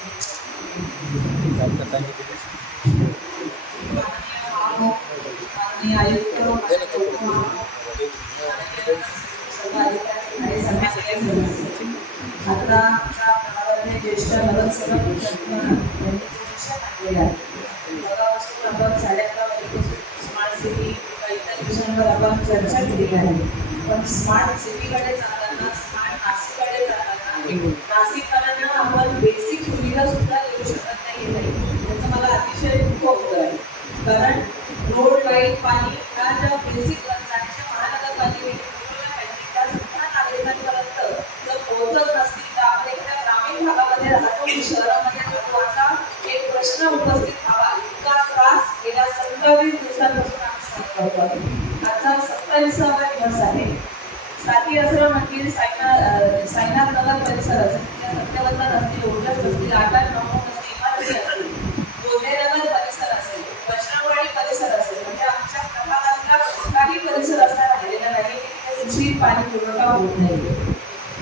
आता ज्येष्ठ नगरसेवक स्मार्ट सिटी इतर विषयांवर आपण चर्चा केली आहे. पण स्मार्ट सिटीकडे जाताना, स्मार्ट नाशिककडे जाताना नाशिककरांना आपण बेसिक सुविधा सुद्धा देऊ शकत नाही. त्याचं मला अतिशय दुःख होतं आहे. कारण रोड, लाईट, पाणी ह्या ज्या बेसिक गरजांच्या महानगरपालिकेच्या सुद्धा नागरिकांपर्यंत जर पोहोचत नसतील तर आपण एखाद्या ग्रामीण भागामध्ये राहतो की शहरामध्ये राहतो असा एक प्रश्न उपस्थित व्हावा. इतका त्रास गेल्या 27 दिवसांपासून आम्ही सहन करतो. आजचा 27वा दिवस आहे. साती आश्रम मंदिर, साईनाथ नगर परिसर असेल, सत्यवंतन असतील, ओजस असतील, आटार नमून असतील, इमारती असतील, गोंडेनगर परिसर असेल, वैष्णववाडी परिसर असेल, म्हणजे आमच्या प्रभागातला कुठलाही परिसर असा राहिलेला नाही की दूषित पाणी पुरवठा होत नाही.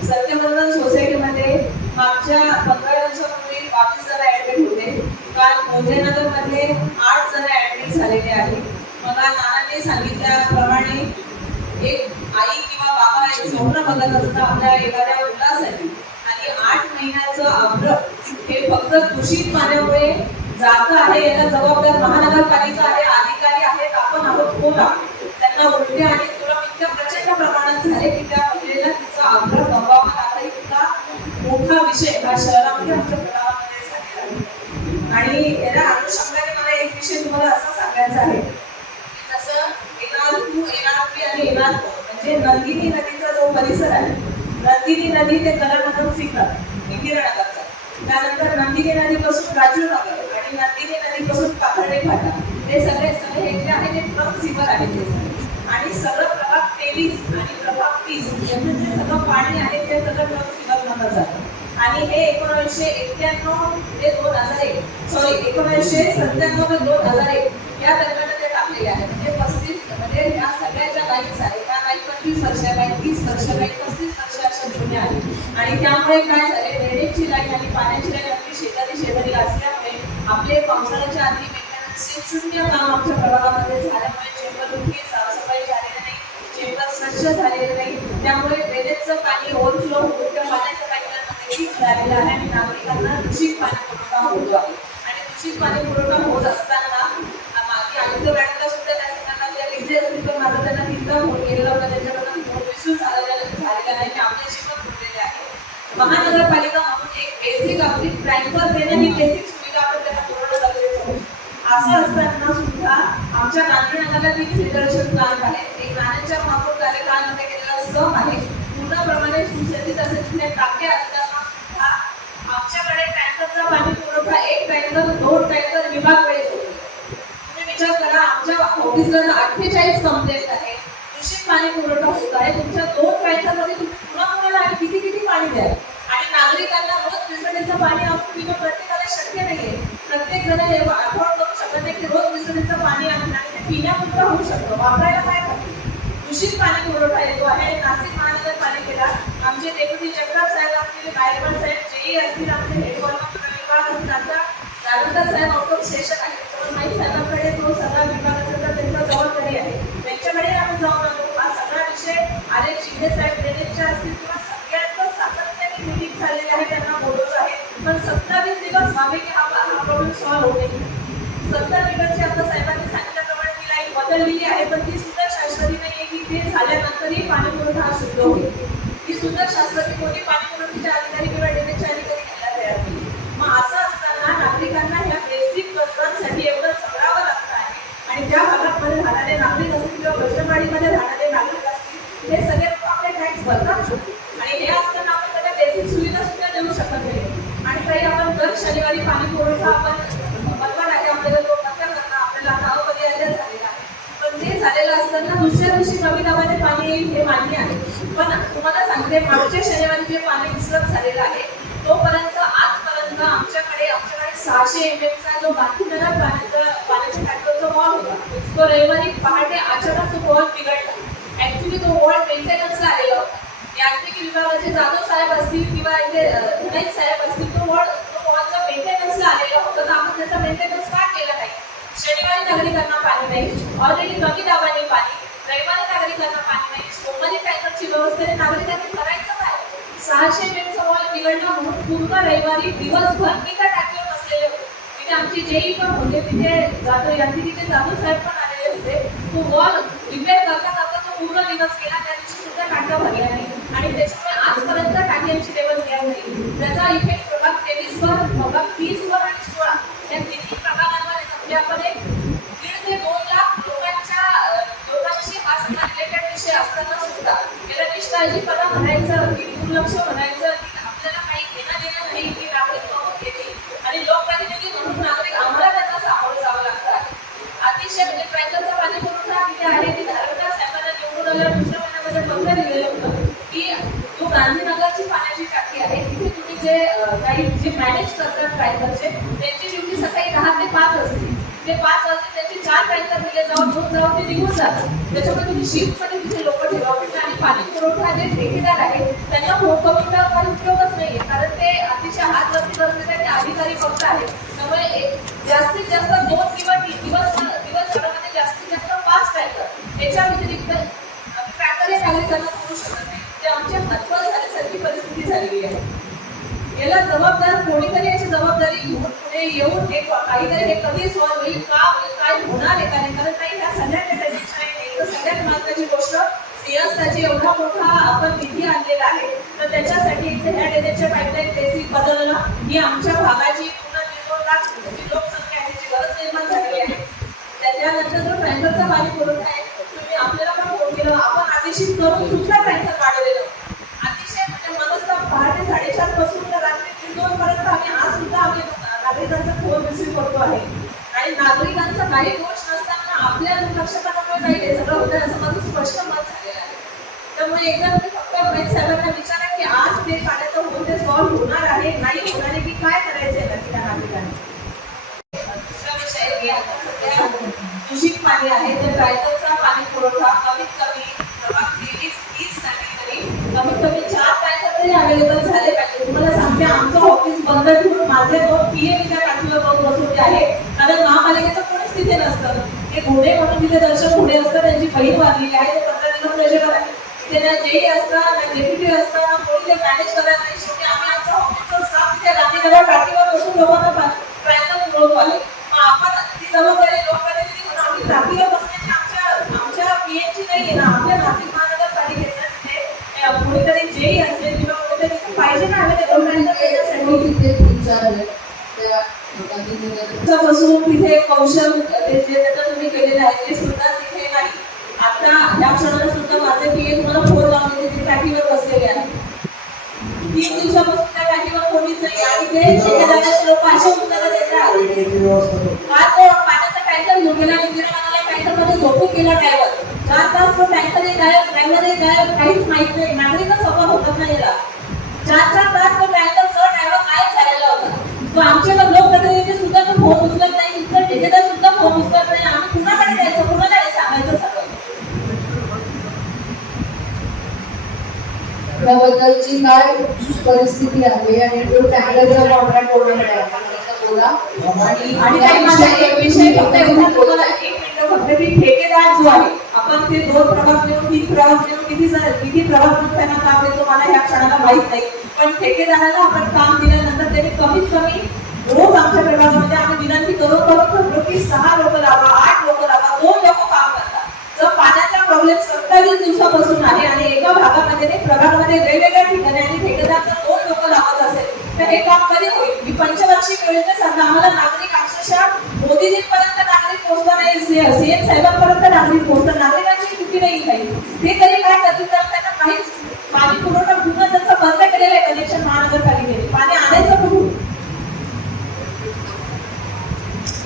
सत्यवंतन सोसायटीमध्ये मागच्या 15 दिवसापूर्वी 22 जण ऍडमिट होते. काल गोंडेनगरमध्ये 8 जण ऍडमिट झालेले आहेत. मला नानांनी सांगितल्याप्रमाणे एक आई किंवा बाबा एक स्वप्न बघत असतं आपल्या एखाद्या मुलासाठी, आणि 8 महिन्याचं आव्र हे फक्त दूषित पाण्यामुळे जात आहे. याला जबाबदार महानगरपालिका आहे, अधिकारी आहेत, आपण आहोत. कोण आहोत? त्यांना उलटे आणि तुला इतक्या प्रचंड प्रमाणात झाले की त्या महिलेला तिचा आव्र गमवावा लागला. इतका मोठा विषय हा शहरामध्ये आमच्या गावामध्ये झालेला आहे. आणि याला अनुषंगाने मला एक विषय तुम्हाला असा सांगायचा आहे. जसं एनार्पी आणि एनार्को म्हणजे नंदिनी नदीचा जो परिसर आहे, नंदिनी नदी ते कलानगर सिकर इंदिरानगरचा, त्यानंतर नंदिनी नदीपासून राजूनगर आणि नंदिनी नदीपासून पाथर्डी फाटा, हे सगळे हे जे आहे ते ट्रक सिवर आहे ते सगळे. आणि सगळं प्रभाग 23 आणि प्रभाग 30 याचं जे सगळं पाणी आहे ते सगळं ट्रक सिवर मधलं जातं. आणि हे 1991 ते 2001 1997 ते 2001 या दरम्यान ते टाकलेले आहे. म्हणजे 35 म्हणजे ह्या सगळ्याच्या लाईन्स आहेत, त्या लाईन 25 वर्ष, लाईन 30 वर्ष, लाईन 35 वर्ष अशा जुन्या आहेत. आणि त्यामुळे काय झाले, ड्रेनेजची लाईन आणि पाण्याची लाईन अगदी शेजारी असल्यामुळे आपले पावसाळ्याच्या आधी मेंटेनन्सचे शून्य काम आमच्या प्रभागामध्ये झाल्यामुळे चेंबरची साफसफाई झालेली नाही, चेंबर स्वच्छ झालेले नाही. त्यामुळे ड्रेनेजचं पाणी ओव्हरफ्लो होऊन त्या पाण्याच्या पाईपलाईनमध्ये झालेलं आहे आणि नागरिकांना दूषित पाणी पुरवठा होतो आहे. आणि दूषित पाणी पुरवठा होत असताना मागे आयुक्त मॅडमला सुद्धा त्या संदर्भात लिहिले असतील, पण माझा त्यांना 3दा फोन केलेला होता. त्यांच्याकडून फोन रिसीव्ह झालेला नाही आणि आमच्याशी पण बोललेले आहे. महानगरपालिका म्हणून एक बेसिक आपली टँकर देणं ही बेसिक सुविधा आपण त्यांना पुरवणं गरजेचं होतं. असं असताना सुद्धा आमच्या गांधीनगरला 3 फिल्टरेशन प्लांट आहे. एक नाण्याच्या महापौर कार्यकाळामध्ये केलेला सम आहे. पूर्णप्रमाणे सुसज्जित असे तिथे टाक्या असताना सुद्धा आमच्याकडे टँकरचा पाणी पुरवठा 1 टँकर 2 टँकर विभाग वेळेस होतो. तुम्ही विचार करा, आमच्या ऑफिसला 48 कंप्लेंट आहे, दूषित पाणी पुरवठा होत आहे. तुमच्या 2 टँकरमध्ये तुम्ही पुन्हा किती पाणी द्याल? आणि नागरिकांना रोज विसर्जनाचं पाणी आपण प्रत्येकाला शक्य नाहीये. प्रत्येक जण हे अफोर्ड करू शकत नाही की रोज विसर्जनाचं पाणी आणून आणि ते पिण्यापुरतं होऊ शकतं, वापरायला काय करते. दूषित पाणी पुरवठा येतो आहे. नाशिक महानगरपालिकेला आमचे डेप्युटी जगताप साहेब असतील, गायकवाड साहेब जेई असतील, आमचे हेडक्वार्टर विभाग असतील, आता दारोदार साहेब आउट ऑफ स्टेशन आहे, तर माहीत साहेबांकडे तो सगळा विभागाचा त्यांचा जबाबदारी आहे. त्यांच्याकडे आम्ही जाऊन आलो. हा सगळा विषय आले शिंदे साहेब ड्रेनेजच्या असतील किंवा सगळ्यांचं सातत्याने मिटिंग झालेली आहे, त्यांना बोलवत आहे. पण 27 दिवस व्हावे की हा प्रॉब्लेम सॉल्व्ह होते. 70 मीटरची आता साहेबांनी सांगितल्याप्रमाणे ती लाईन बदललेली आहे, पण ती सुद्धा शाश्वती नाही आहे की ते झाल्यानंतरही पाणी पुरवठा हा शुद्ध होईल. ती सुद्धा शाश्वती कोणी पाणी पुरवठ्याचे अधिकारी किंवा ड्रेनेजचे अधिकारी घ्यायला तयार नाही. मग असं असताना नागरिकांना ह्या बेसिक गरजांसाठी एवढं सगळावं लागतं आहे. आणि ज्या भागामध्ये राहणारे नागरिक असतील किंवा वैष्णववाडीमध्ये राहणारे नागरिक असतील, हे सगळे लोक आपले टॅक्स भरतात. आणि हे असताना आपण त्याला बेसिक सुविधा सुद्धा देऊ शकत नाही. आणि काही आपण दर शनिवारी पाणी पुरवठा आपण बरोबर आहे, आपल्याला तो नकार करणं आपल्याला गावामध्ये आल्या झालेला आहे. पण ते झालेलं असताना दुसऱ्या दिवशी कमी दाबाने पाणी येईल हे मान्य आहे. पण तुम्हाला सांगते, मागच्या शनिवारी जे पाणी विसरत झालेलं आहे तोपर्यंत आजपर्यंत आमच्याकडे 600 MMचा जो गांधीनगर पाण्याच्या टँकरचा वॉल होता, तो रविवारी पहाटे अचानक तो वॉल बिघडला. ऍक्च्युली तो वॉल मेंटेनन्सला आलेला होता. यांत्रिकी विभागाचे जाधव साहेब असतील किंवा इथे धनाईत साहेब असतील, तो वॉलचा नाही, ऑलरेडी कमी दाबाने पाणी, रहिवासी नागरिकांना पाणी नाही, सोमवारी टँकरची व्यवस्थेने नागरिकांनी करायचं काय? 600 बेडचा वॉल निवडला म्हणून पूर्ण रविवारी दिवसभर मी त्या टाकीवर बसलेले होते. तिथे आमची जेई पण होते, तिथे जाधव यांत्रिकीचे जाधव साहेब पण आलेले होते. तो वॉल रिपेअर करता करता तो पूर्ण दिवस गेला, त्या दिवशी सुद्धा टाक्या भरल्या नाही आणि त्याच्यामुळे आजपर्यंत टाक्यांची लेवल तयार नाही. त्याचा इफेक्ट प्रभाग 23 वर, प्रभाग 30 वर आणि 16 या तिन्ही प्रभागांवर म्हणजे आपण 1.5 ते 2 लाख लोकांशी हा सगळा रिलेटेड विषय असताना सुद्धा याला निष्काळजीपणा म्हणायचं की दुर्लक्ष म्हणायचं की आपल्याला काही घेणं देणं नाही की नागरिक बघून घेतील आणि लोकप्रतिनिधी म्हणून नागरिक आम्हाला त्यांना सामोरं जावं लागतं. अतिशय म्हणजे ट्रॅक्टरचा पाणी पुरवठा तिथे आहे ती धारकता साहेबांना निवडून आल्यावर दुसऱ्या महिन्यामध्ये पत्र दिलेलं होतं की जो गांधीनगरची पाण्याची टाकी आहे तिथे तुम्ही जे काही जे मॅनेज करतात ट्रॅक्टरचे त्यांची ड्युटी सकाळी 10 ते 5 असते. ते 5 वाजता त्यांचे 4 ट्रॅक्टर दिले जाऊन ते निघून जातात. त्याच्यामुळे तुम्ही शिफ्टमध्ये तिथे लोक ठेवा आणि पाणी पुरवठा जे ठेकेदार आहे त्यांना कमी काही उपयोगच नाहीये, कारण ते अतिशय हातवरती बसलेले ते अधिकारी फक्त आहेत. त्यामुळे जास्तीत जास्त 2 किंवा 3 दिवसभरामध्ये जास्तीत जास्त 5 ट्रॅक्टर याच्या व्यतिरिक्त ट्रॅक्टर हे नागरिकांना करू शकत नाही. ते आमच्या हातवर झाल्यासारखी परिस्थिती झालेली आहे. याला जबाबदार कोणीतरी याची जबाबदारी घेऊन पुढे येऊन काहीतरी हे कधी सॉल्व्ह होईल का काय होणार आहे का नाही, कारण काही ह्या सगळ्यात नाही. सगळ्यात महत्त्वाची गोष्ट सिंहस्थाची एवढा मोठा आपण निधी आणलेला आहे तर त्याच्यासाठी ह्या डेरेजच्या पाईपलाईन बेसिक बदलणं ही आमच्या भागाची पूर्ण 1.5 लाख लोकसंख्या आहे त्याची गरज निर्माण झालेली आहे. त्याच्यानंतर जो टँकरचा पाणी पुरवठा आहे तुम्ही आपल्याला पण फोन केलं, आपण आदेशित करून सुद्धा टँकर वाढवलेलं अतिशय म्हणजे मनस्ताप 5 ते 4:30 पासून तर रात्री 2 पर्यंत आज सुद्धा आम्ही नागरिकांचा फोन रिसीव्ह करतो आहे आणि नागरिकांचा काही दोष नसताना आपल्या दुर्लक्षपणामुळे काही हे सगळं होतं असं माझं स्पष्ट मत झालेलं आहे. त्यामुळे एकदा तुम्ही फक्त वैद्य साहेबांना विचारा की आज ते पाण्याचा होते सॉल्व्ह होणार आहे नाही होणार आहे की काय करायचंय नक्की त्या नागरिकांनी. दुसरा विषय सध्या दूषित पाणी आहे तर ट्रॅक्टरचा पाणी पुरवठा कमीत कमी प्रभाग 23-30 साठी तरी कमीत कमी 4 ट्रॅक्टर तरी अवेलेबल झाले पाहिजे. तुम्हाला सांगते आमचं ऑफिस बंद ठेवून माझे 2 पीए मी त्या टाकीवर बसवले आहे, कारण महापालिकेचं कोणीच तिथे नसतं. ते घोडे म्हणून तिथे दर्शक घोडे असतात, त्यांची बहीण वाढलेली आहे, ते 15 दिवस त्याच्यावर आहे. तिथे ना जेई असतात ना डेप्युटी असतात ना कोणी ते मॅनेज करायला नाही. शेवटी आम्ही आमच्या ऑफिसचा स्टाफ तिथे गांधीनगर टाकीवर बसून लोकांना ट्रॅक्टर पुरवतो आले. मग आपण ती जबाबदारी लोकप्रतिनिधी म्हणून आम्ही टाकीवर बसण्याची आमच्या पीएमची नाही आहे ना, आपल्या नाशिक महानगरपालिकेचं तिथे कोणीतरी जेई असेल किंवा कोणीतरी पाहिजे ना आम्ही ते बसून तिथे कौशल जे तुम्ही केलेलं आहे ते सुद्धा तिथे नाही. आता या क्षणाला सुद्धा माझे पीए तुम्हाला फोन लावून तिथे टाकीवर बसलेले आहे. 3 दिवसापासून त्या टाकीवर कोणीच नाही आणि ते लोक अशा उत्तरं देतात का तो पाण्याचा टँकर घेऊन गेला इंदिरा टँकरमध्ये झोपून गेला ड्रायव्हर 4 तास तो टँकरही गायब ड्रायव्हरही गायब काहीच माहित नाही. नागरिकच सफर होतात नाही याला 4 तास तो टँकरचा ड्रायव्हर गायब झालेला होता. तो आमच्याकडे लोकप्रतिनिधी सुद्धा तो फोन उचलत नाही, इतर ठेकेदार सुद्धा फोन उचलत नाही. आम्ही कुणाकडे जायचं कुणाला हे सांगायचं सगळं. त्याबद्दलची काय परिस्थिती आहे आणि तो टँकरचा कॉन्ट्रॅक्ट कोणाकडे आहे बोला. आणि काही माझा एक विषय फक्त एवढा तुम्हाला 1 मिनिट फक्त की ठेकेदार जो आहे आपण ते 2 प्रभाग मिळून 3 प्रभाग मिळून किती प्रभाग मिळून त्यांना काम देतो मला ह्या क्षणाला माहित नाही, पण ठेकेदाराला आपण काम दिल्यानंतर त्यांनी कमीत कमी रोज आमच्या प्रभागामध्ये आम्ही विनंती करू की 6 लोक लावा 8 लोक लावा 2 लोक काम करतात. जर पाण्याचा प्रॉब्लेम 27 दिवसापासून आहे आणि एका भागामध्ये प्रभागामध्ये वेगवेगळ्या ठिकाणी आणि ठेकेदार जर 2 लोक लावत असेल तर हे काम कधी होईल. मी पंचवार्षिक योजनेत सांगा आम्हाला नागरिक अक्षरशः मोदीजींपर्यंत नागरिक पोहोचला नाही, सीएम साहेबांपर्यंत नागरिक पोहोचला, नागरिकांची चुकी नाही काही. ते तरी काय करतील तर त्यांना काहीच पाणी पुरवठा पूर्ण त्यांचा बंद केलेला आहे कनेक्शन महानगरपालिकेने. पाणी आणायचं कुठून.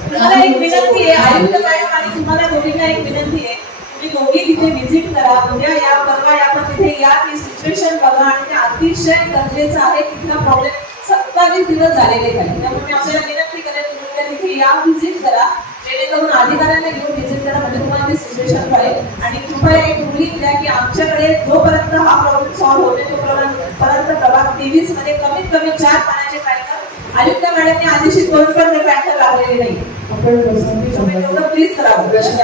तुम्हाला एक विनंती आहे आयुक्त मॅडम आणि तुम्हाला दोघींना एक विनंती आहे, तुम्ही दोघी तिथे व्हिजिट करा, उद्या या परवा या पण तिथे या ती सिच्युएशन बघा आणि ते अतिशय गरजेचं आहे. तिथला प्रॉब्लेम 27 दिवस झालेले झाले. त्यामुळे मी आपल्याला विनंती करेन तुम्ही उद्या तिथे या व्हिजिट करा, जेणेकरून अधिकाऱ्यांना घेऊन व्हिजिट करा म्हणजे तुम्हाला ती सिच्युएशन कळेल. आणि कृपया एक गृहीत द्या की आमच्याकडे जोपर्यंत हा प्रॉब्लेम सॉल्व्ह होते तोपर्यंत प्रभाग 23 मध्ये कमीत कमी 4 पाण्याचे टँकर आयुक्त मॅडमने आदेशित करून पण ते टँकर लागलेले नाही. रिलीज करावं प्रश्न